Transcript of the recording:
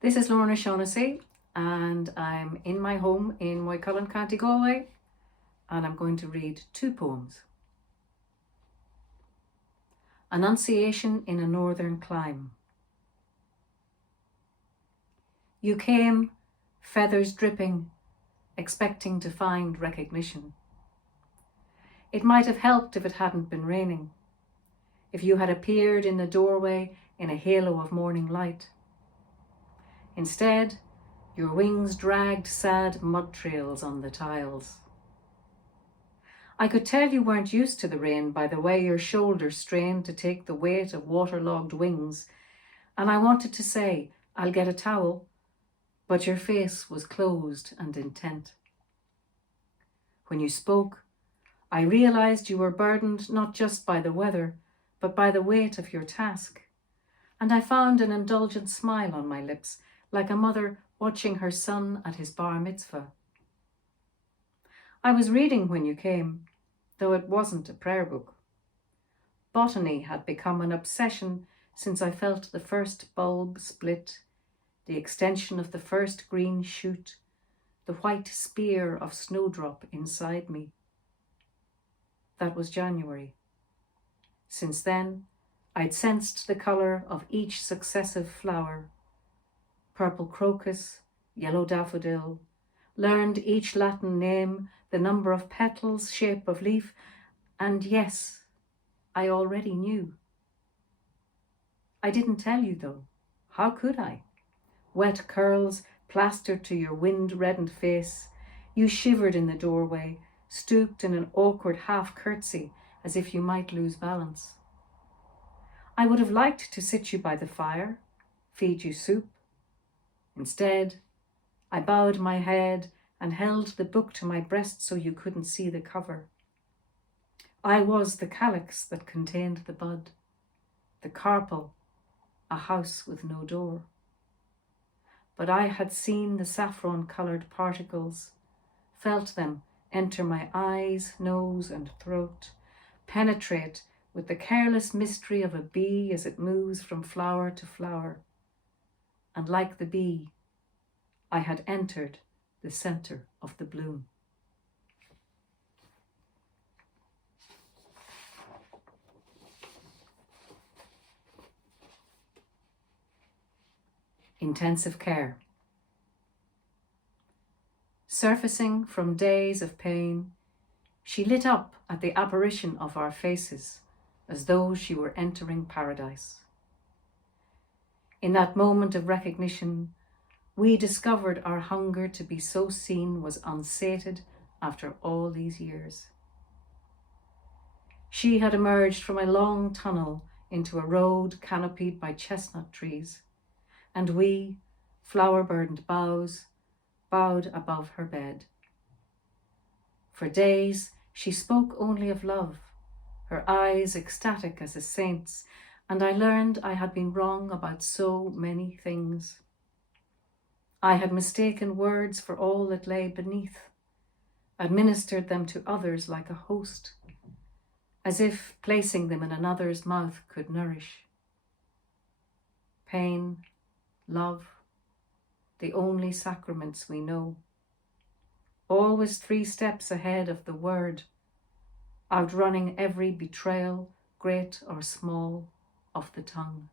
This is Lorna Shaughnessy and I'm in my home in Moycullen, County Galway, and I'm going to read two poems. Annunciation in a Northern Clime. You came, feathers dripping, expecting to find recognition. It might have helped if it hadn't been raining, if you had appeared in the doorway in a halo of morning light. Instead, your wings dragged sad mud trails on the tiles. I could tell you weren't used to the rain by the way your shoulders strained to take the weight of waterlogged wings, and I wanted to say, I'll get a towel, but your face was closed and intent. When you spoke, I realized you were burdened not just by the weather, but by the weight of your task, and I found an indulgent smile on my lips, like a mother watching her son at his bar mitzvah. I was reading when you came, though it wasn't a prayer book. Botany had become an obsession since I felt the first bulb split, the extension of the first green shoot, the white spear of snowdrop inside me. That was January. Since then, I'd sensed the colour of each successive flower, purple crocus, yellow daffodil, learned each Latin name, the number of petals, shape of leaf, and yes, I already knew. I didn't tell you though. How could I? Wet curls plastered to your wind-reddened face, you shivered in the doorway, stooped in an awkward half-curtsy as if you might lose balance. I would have liked to sit you by the fire, feed you soup. Instead, I bowed my head and held the book to my breast so you couldn't see the cover. I was the calyx that contained the bud, the carpel, a house with no door. But I had seen the saffron-coloured particles, felt them enter my eyes, nose and throat, penetrate with the careless mystery of a bee as it moves from flower to flower. And like the bee, I had entered the centre of the bloom. Intensive care. Surfacing from days of pain, she lit up at the apparition of our faces as though she were entering paradise. In that moment of recognition, we discovered our hunger to be so seen was unsated after all these years. She had emerged from a long tunnel into a road canopied by chestnut trees, and we, flower-burdened boughs, bowed above her bed. For days, she spoke only of love, her eyes ecstatic as a saint's, and I learned I had been wrong about so many things. I had mistaken words for all that lay beneath, administered them to others like a host, as if placing them in another's mouth could nourish. Pain, love, the only sacraments we know. Always 3 steps ahead of the word, outrunning every betrayal, great or small, of the tongue.